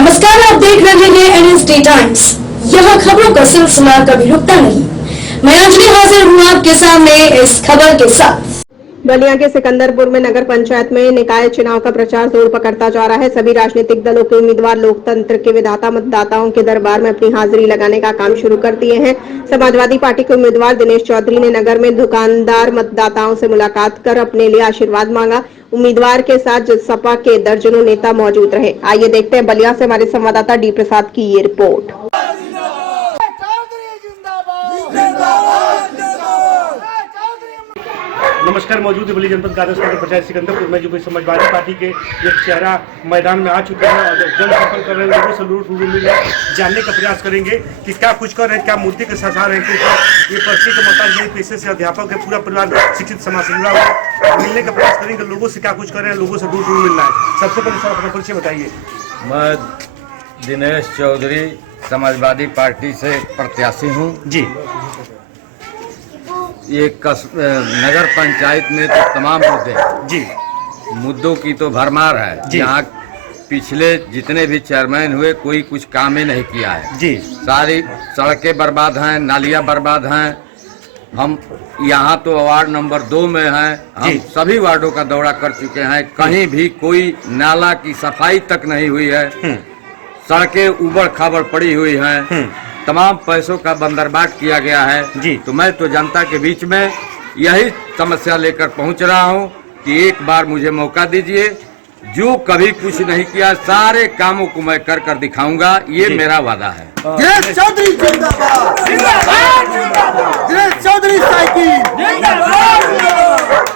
नमस्कार, आप देख रहे हैं एनएसडी टाइम्स। यहाँ खबरों का सिलसिला कभी रुकता नहीं। मैं अंजलि हाजिर हूँ आपके सामने इस खबर के साथ। बलिया के सिकंदरपुर में नगर पंचायत में निकाय चुनाव का प्रचार जोर पकड़ता जा रहा है। सभी राजनीतिक दलों के उम्मीदवार लोकतंत्र के विधाता मतदाताओं के दरबार में अपनी हाजिरी लगाने का काम शुरू कर दिए हैं। समाजवादी पार्टी के उम्मीदवार दिनेश चौधरी ने नगर में दुकानदार मतदाताओं से मुलाकात कर अपने लिए आशीर्वाद मांगा। उम्मीदवार के साथ सपा के दर्जनों नेता मौजूद रहे। आइए देखते हैं बलिया से हमारे संवाददाता डी प्रसाद की ये रिपोर्ट। नमस्कार, मौजूद है बलिया जनपद कागज नगर पंचायत सिकंदरपुर में, जो कोई समाजवादी पार्टी के एक चेहरा मैदान में आ चुके हैं और जनसंपर्क कर रहे हैं। लोगों से रूबरू मिलकर जानने का प्रयास करेंगे कि क्या कुछ कर रहे हैं, क्या मुद्दे के साथ आ रहे हैं। ये पर्ची के मुताबिक पेशे से अध्यापक है, पूरा परिवार शिक्षित समाज से जुड़ा हुआ है। मिलने का प्रयास करेंगे, लोगों से क्या कुछ कर रहे हैं, लोगों से रूबरू मिलना है। सबसे पहले सर अपना परिचय बताइए। मैं दिनेश चौधरी समाजवादी पार्टी से प्रत्याशी हूँ जी। ये नगर पंचायत में तो तमाम मुद्दे हैं जी, मुद्दों की तो भरमार है। यहाँ पिछले जितने भी चेयरमैन हुए कोई कुछ काम ही नहीं किया है जी। सारी सड़कें बर्बाद हैं, नालियाँ बर्बाद हैं। हम यहाँ तो वार्ड नंबर 2 में हैं, हम सभी वार्डों का दौरा कर चुके हैं। कहीं भी कोई नाला की सफाई तक नहीं हुई है। सड़कें उबड़ खाबड़ पड़ी हुई हैं। तमाम पैसों का बंदरबाट किया गया है जी। तो मैं तो जनता के बीच में यही समस्या लेकर पहुंच रहा हूं कि एक बार मुझे मौका दीजिए। जो कभी कुछ नहीं किया सारे कामों को मैं कर कर दिखाऊंगा, ये मेरा वादा है। दिनेश चौधरी जिंदाबाद, दिनेश चौधरी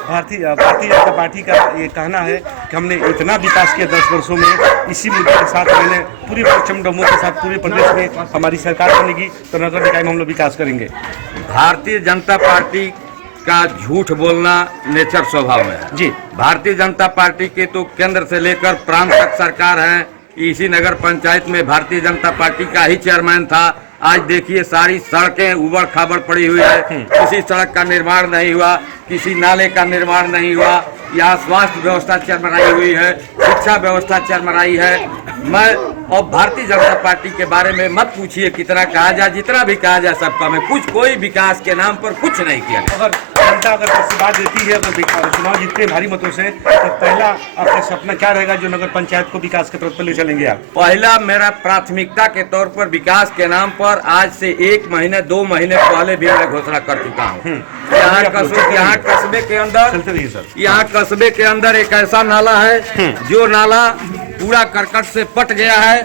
भारतीय जनता पार्टी का ये कहना है कि हमने इतना विकास किया 10 वर्षों में। इसी मुद्दे के साथ मैंने पूरी पश्चिम डोमो के साथ पूरे प्रदेश में हमारी सरकार बनेगी तो नगर निकाय में हम लोग विकास करेंगे। भारतीय जनता पार्टी का झूठ बोलना नेचर स्वभाव में है जी। भारतीय जनता पार्टी के तो केंद्र से लेकर प्रांत तक सरकार है। इसी नगर पंचायत में भारतीय जनता पार्टी का ही चेयरमैन था। आज देखिए सारी सड़कें उबड़ खाबड़ पड़ी हुई है। किसी सड़क का निर्माण नहीं हुआ, किसी नाले का निर्माण नहीं हुआ। यहाँ स्वास्थ्य व्यवस्था चरमराई हुई है, शिक्षा व्यवस्था चरमराई है। मैं और भारतीय जनता पार्टी के बारे में मत पूछिए कितना कहा जाए, जितना भी कहा जाए सब कम है। कोई विकास के नाम पर कुछ नहीं किया। अगर जनता अगर आशीर्वाद देती है, अगर चुनाव जीतते हैं भारी मतों से, तो पहला आपका सपना क्या रहेगा जो नगर पंचायत को विकास के तौर पर ले चलेंगे आप? पहला मेरा प्राथमिकता के तौर पर विकास के नाम पर आज से 1 महीने 2 महीने पहले भी मैं घोषणा कर चुका हूँ। यहाँ कस्बे के अंदर एक ऐसा नाला है जो नाला पूरा करकट से पट गया है,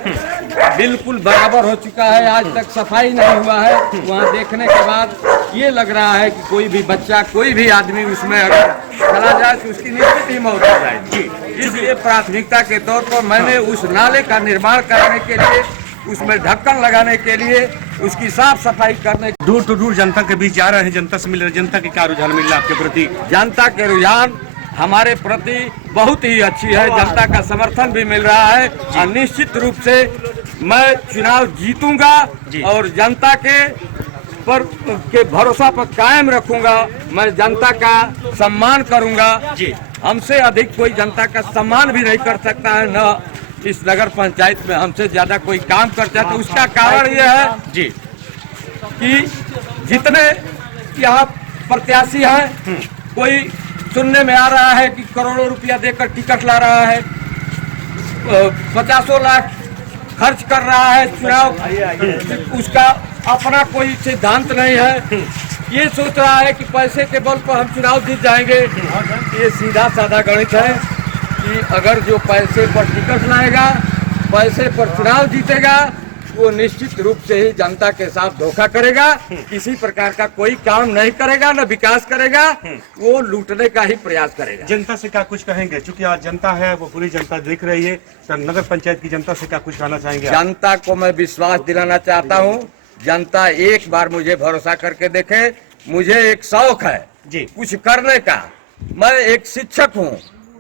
बिल्कुल बराबर हो चुका है। आज तक सफाई नहीं हुआ है। वहाँ देखने के बाद ये लग रहा है कि कोई भी बच्चा, कोई भी आदमी उसमें अगर चला जाए तो उसकी निश्चित ही मौत हो जाएगी। इसलिए प्राथमिकता के तौर पर मैंने उस नाले का निर्माण कराने के लिए, उसमें ढक्कन लगाने के लिए, उसकी साफ सफाई करने। दूर तो दूर जनता के बीच जा रहे हैं, जनता से मिल रहे हैं। जनता की क्या रुझान मिल रहा है आपके प्रति? जनता के रुझान हमारे प्रति बहुत ही अच्छी है। जनता का समर्थन भी मिल रहा है और निश्चित रूप से मैं चुनाव जीतूंगा और जनता के भरोसा पर कायम रखूंगा। मैं जनता का सम्मान करूंगा जी। हमसे अधिक कोई जनता का सम्मान भी नहीं कर सकता है, न इस नगर पंचायत में हमसे ज्यादा कोई काम करता है। तो उसका कारण यह है जी कि जितने यहाँ प्रत्याशी हैं, कोई सुनने में आ रहा है कि करोड़ों रुपया देकर टिकट ला रहा है, 50 लाख खर्च कर रहा है चुनाव, उसका अपना कोई सिद्धांत नहीं है। ये सोच रहा है कि पैसे के बल पर हम चुनाव जीत जाएंगे। ये सीधा साधा गणित है कि अगर जो पैसे पर टिकट लाएगा, पैसे पर चुनाव जीतेगा, वो निश्चित रूप से ही जनता के साथ धोखा करेगा। किसी प्रकार का कोई काम नहीं करेगा, न विकास करेगा, वो लूटने का ही प्रयास करेगा। जनता से क्या कुछ कहेंगे? क्योंकि आज जनता है, वो पूरी जनता देख रही है, तो नगर पंचायत की जनता से क्या कुछ कहना चाहेंगे? जनता को मैं विश्वास दिलाना चाहता हूँ। जनता एक बार मुझे भरोसा करके देखे। मुझे एक शौक है जी कुछ करने का। मैं एक शिक्षक हूँ।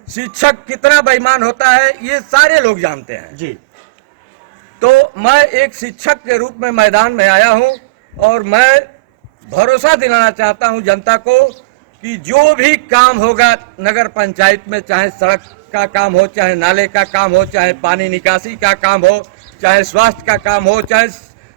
शिक्षक कितना बेईमान होता है ये सारे लोग जानते हैं जी। तो मैं एक शिक्षक के रूप में मैदान में आया हूं और मैं भरोसा दिलाना चाहता हूं जनता को कि जो भी काम होगा नगर पंचायत में, चाहे सड़क का काम हो, चाहे नाले का काम हो, चाहे पानी निकासी का काम हो, चाहे स्वास्थ्य का काम हो, चाहे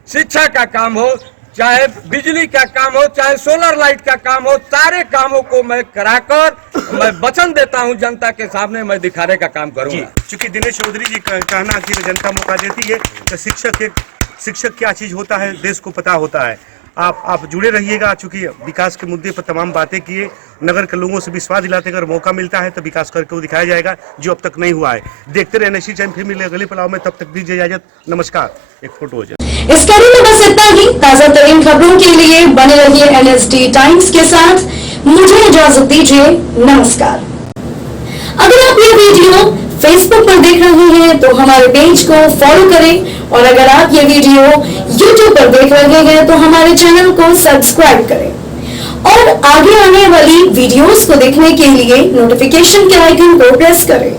शिक्षा का काम हो, चाहे बिजली का काम हो, चाहे सोलर लाइट का काम हो, सारे कामों को मैं कराकर मैं वचन देता हूं जनता के सामने मैं दिखाने का काम करूंगा। चूंकि दिनेश चौधरी जी का कहना कि जनता मौका देती है तो शिक्षक क्या चीज होता है देश को पता होता है। आप जुड़े रहिएगा, चूंकि विकास के मुद्दे पर तमाम बातें किए, नगर के लोगों से विश्वास दिलाते अगर मौका मिलता है तो विकास करके दिखाया जाएगा जो अब तक नहीं हुआ है। देखते रहे नेशनल टाइम, फिर मिले अगले पड़ाव में, तब तक दीजिए इजाजत, नमस्कार। एक फोटो हो जाए। इस कड़ी में बस इतना ही। ताजा तरीन खबरों के लिए बने रहिए NSD टाइम्स के साथ। मुझे इजाजत दीजिए, नमस्कार। अगर आप ये वीडियो फेसबुक पर देख रहे हैं तो हमारे पेज को फॉलो करें, और अगर आप ये वीडियो यूट्यूब पर देख रहे हैं तो हमारे चैनल को सब्सक्राइब करें, और आगे आने वाली वीडियोस को देखने के लिए नोटिफिकेशन के आइकन को प्रेस करें।